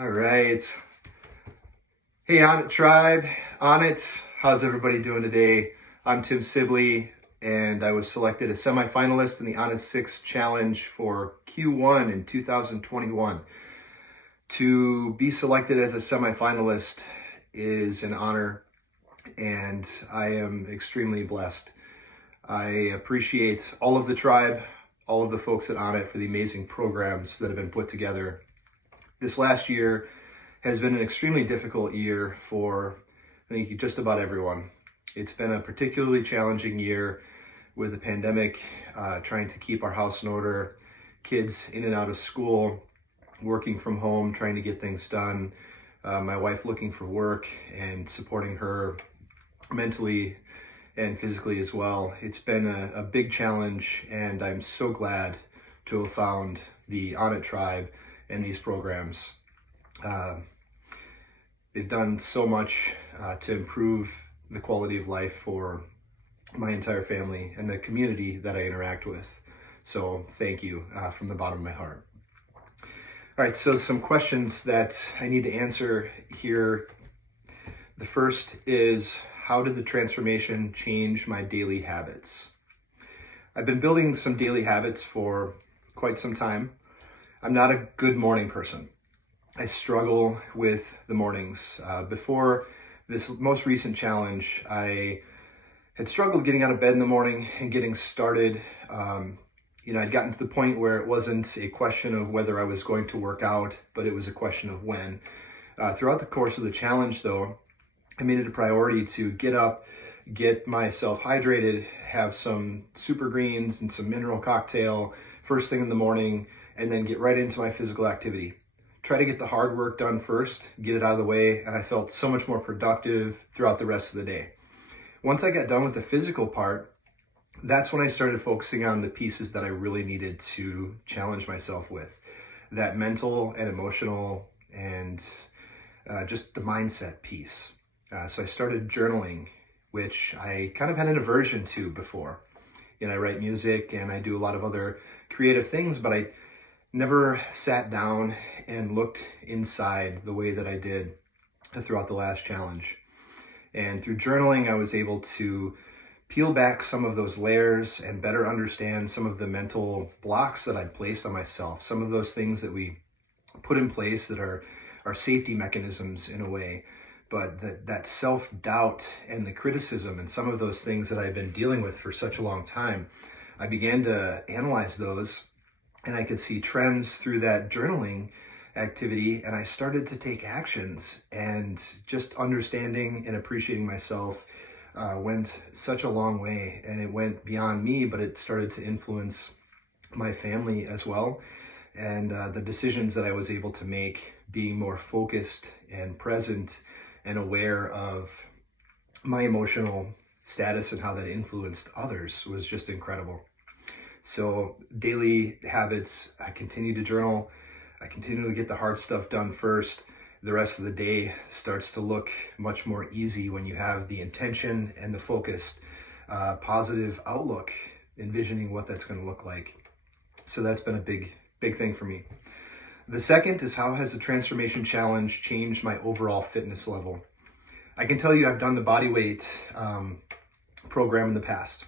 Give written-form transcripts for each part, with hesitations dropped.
All right. Hey, ONNIT tribe. ONNIT, how's everybody doing today? I'm Tim Sibley, and I was selected a semi-finalist in the ONNIT 6 challenge for Q1 in 2021. To be selected as a semi-finalist is an honor, and I am extremely blessed. I appreciate all of the tribe, all of the folks at ONNIT for the amazing programs that have been put together. This last year has been an extremely difficult year for, I think, just about everyone. It's been a particularly challenging year with the pandemic, trying to keep our house in order, kids in and out of school, working from home, trying to get things done, my wife looking for work and supporting her mentally and physically as well. It's been a big challenge, and I'm so glad to have found the ONNIT tribe and these programs. They've done so much to improve the quality of life for my entire family and the community that I interact with. So thank you from the bottom of my heart. All right, so some questions that I need to answer here. The first is, how did the transformation change my daily habits? I've been building some daily habits for quite some time. I'm not a good morning person. I struggle with the mornings. Before this most recent challenge, I had struggled getting out of bed in the morning and getting started. I'd gotten to the point where it wasn't a question of whether I was going to work out, but it was a question of when. Throughout the course of the challenge, though, I made it a priority to get up, get myself hydrated, have some super greens and some mineral cocktail first thing in the morning, and then get right into my physical activity. Try to get the hard work done first, get it out of the way, and I felt so much more productive throughout the rest of the day. Once I got done with the physical part, that's when I started focusing on the pieces that I really needed to challenge myself with. That mental and emotional and just the mindset piece. So I started journaling, which I kind of had an aversion to before. I write music and I do a lot of other creative things, but I never sat down and looked inside the way that I did throughout the last challenge. And through journaling, I was able to peel back some of those layers and better understand some of the mental blocks that I'd placed on myself, some of those things that we put in place that are safety mechanisms in a way, but that self-doubt and the criticism and some of those things that I've been dealing with for such a long time, I began to analyze those, and I could see trends through that journaling activity, and I started to take actions, and just understanding and appreciating myself went such a long way, and it went beyond me, but it started to influence my family as well, and the decisions that I was able to make, being more focused and present and aware of my emotional status and how that influenced others was just incredible. So daily habits, I continue to journal. I continue to get the hard stuff done first. The rest of the day starts to look much more easy when you have the intention and the focused, positive outlook, envisioning what that's going to look like. So that's been a big thing for me. The second is, how has the transformation challenge changed my overall fitness level? I can tell you I've done the body weight program in the past.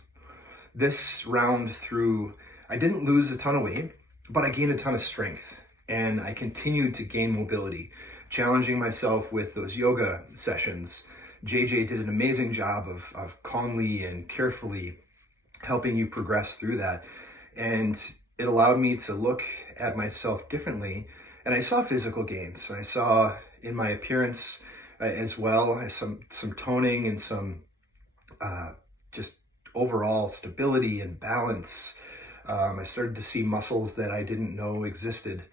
This round through, I didn't lose a ton of weight, but I gained a ton of strength, and I continued to gain mobility, challenging myself with those yoga sessions. JJ did an amazing job of calmly and carefully helping you progress through that. And it allowed me to look at myself differently. And I saw physical gains. I saw in my appearance as well some toning and some just overall stability and balance. I started to see muscles that I didn't know existed.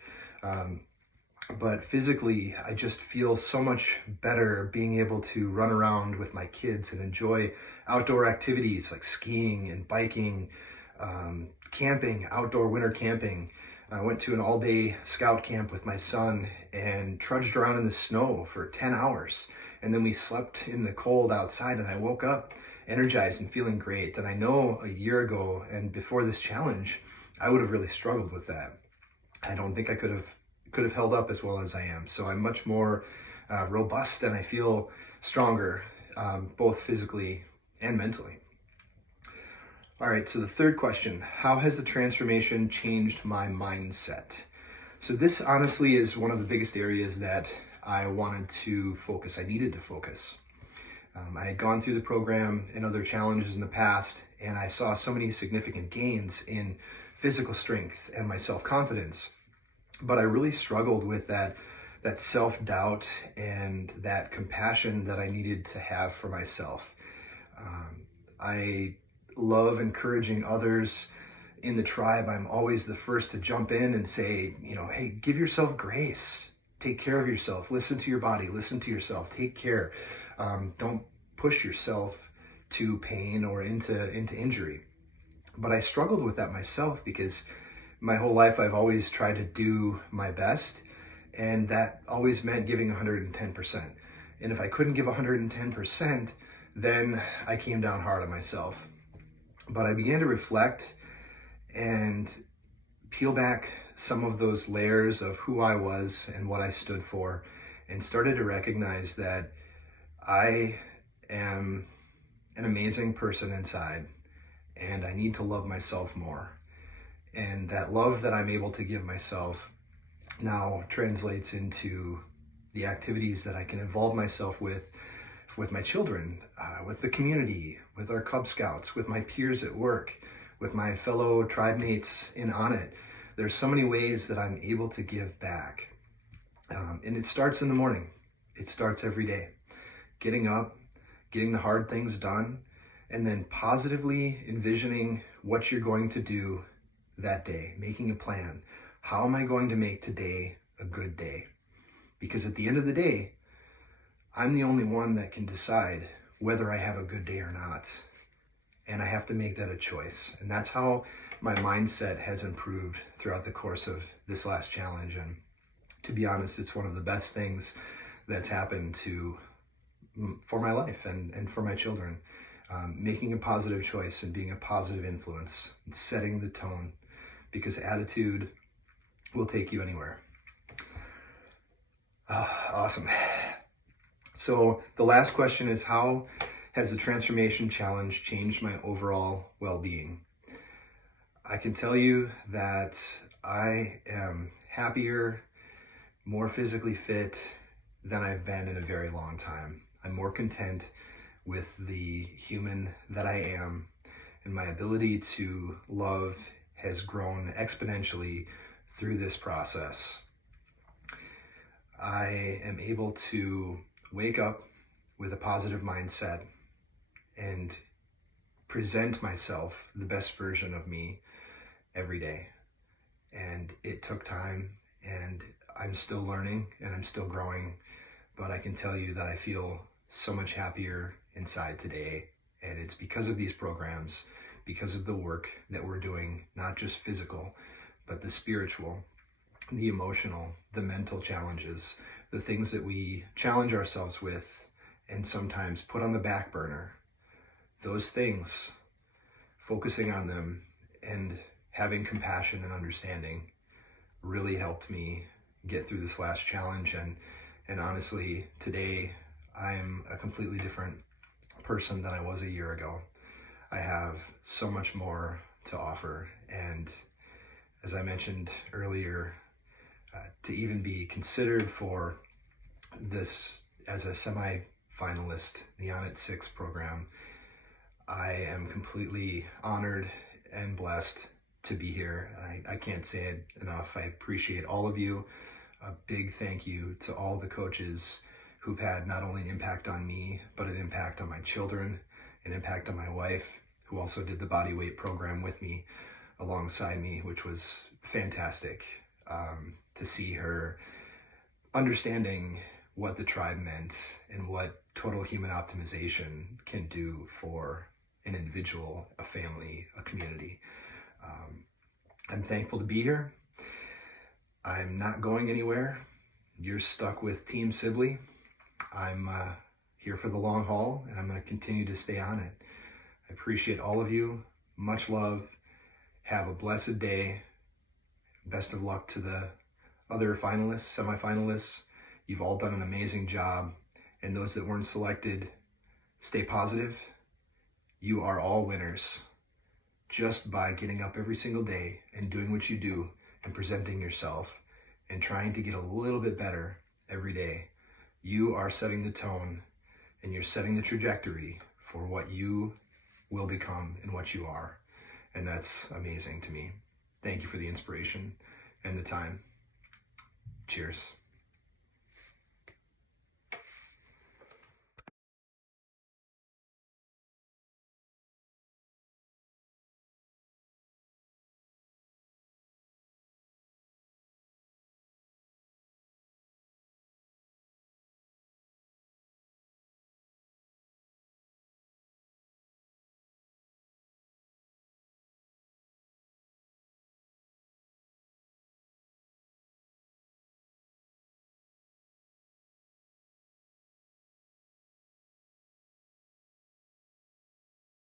But physically, I just feel so much better being able to run around with my kids and enjoy outdoor activities like skiing and biking, camping, outdoor winter camping. I went to an all-day scout camp with my son and trudged around in the snow for 10 hours. And then we slept in the cold outside, and I woke up energized and feeling great. And I know a year ago and before this challenge, I would have really struggled with that. I don't think I could have could have held up as well as I am. So I'm much more robust, and I feel stronger, both physically and mentally. All right, so the third question, how has the transformation changed my mindset? So this honestly is one of the biggest areas that I wanted to focus. I needed to focus. I had gone through the program and other challenges in the past, and I saw so many significant gains in physical strength and my self-confidence. But I really struggled with that self-doubt and that compassion that I needed to have for myself. I love encouraging others in the tribe. I'm always the first to jump in and say, hey, give yourself grace. Take care of yourself. Listen to your body. Listen to yourself. Take care. Don't push yourself to pain or into injury. But I struggled with that myself because my whole life I've always tried to do my best, and that always meant giving 110%. And if I couldn't give 110%, then I came down hard on myself. But I began to reflect and peel back some of those layers of who I was and what I stood for, and started to recognize that I am an amazing person inside, and I need to love myself more. And that love that I'm able to give myself now translates into the activities that I can involve myself with my children, with the community, with our Cub Scouts, with my peers at work, with my fellow tribe mates in ONNIT. There's so many ways that I'm able to give back. And it starts in the morning. It starts every day. Getting up, getting the hard things done, and then positively envisioning what you're going to do that day, making a plan. How am I going to make today a good day? Because at the end of the day, I'm the only one that can decide whether I have a good day or not. And I have to make that a choice. And that's how my mindset has improved throughout the course of this last challenge. And to be honest, it's one of the best things that's happened for my life and for my children. Making a positive choice and being a positive influence and setting the tone, because attitude will take you anywhere. Awesome. So the last question is, how has the transformation challenge changed my overall well-being? I can tell you that I am happier, more physically fit than I've been in a very long time. I'm more content with the human that I am, and my ability to love has grown exponentially through this process. I am able to wake up with a positive mindset and present myself the best version of me every day. And it took time, and I'm still learning and I'm still growing, but I can tell you that I feel so much happier inside today. And it's because of these programs, because of the work that we're doing, not just physical, but the spiritual, the emotional, the mental challenges, the things that we challenge ourselves with and sometimes put on the back burner. Those things, focusing on them and having compassion and understanding really helped me get through this last challenge. And honestly, today I'm a completely different person than I was a year ago. I have so much more to offer. And as I mentioned earlier, to even be considered for this as a semi-finalist, the ONNIT 6 program, I am completely honored and blessed to be here. I can't say it enough. I appreciate all of you. A big thank you to all the coaches who've had not only an impact on me, but an impact on my children, an impact on my wife, who also did the body weight program with me alongside me, which was fantastic to see her understanding what the tribe meant and what total human optimization can do for an individual, a family, a community. I'm thankful to be here. I'm not going anywhere. You're stuck with Team Sibley. I'm here for the long haul, and I'm going to continue to stay on it. I appreciate all of you. Much love. Have a blessed day. Best of luck to the other finalists, semi-finalists. You've all done an amazing job. And those that weren't selected, stay positive. You are all winners just by getting up every single day and doing what you do and presenting yourself and trying to get a little bit better every day. You are setting the tone and you're setting the trajectory for what you will become and what you are. And that's amazing to me. Thank you for the inspiration and the time. Cheers.